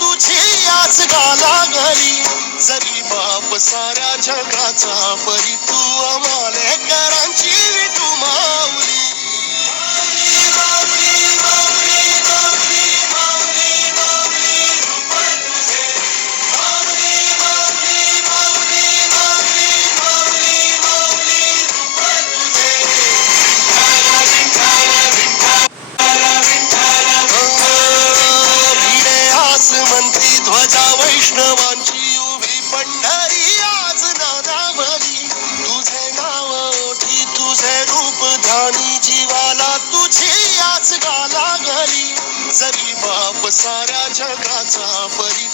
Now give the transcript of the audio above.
तुझी याच गाला घरी, जरी बाप साऱ्या जगाचा परी तू अमालेकरांची विठू माऊली. माऊली, माऊली, माऊली, माऊली, माऊली, रूप तुझे. माऊली, माऊली, माऊली, माऊली, माऊली, माऊली, रूप तुझे. भिडे आसमंती ध्वजा वैष्णवांची उभी पंढरी आज नादावली. तुझे नाव ओठी तुझे रूप ध्यानी, जीवाला तुझी याच गाला घरी, जरी बाप साऱ्या जगाचा परी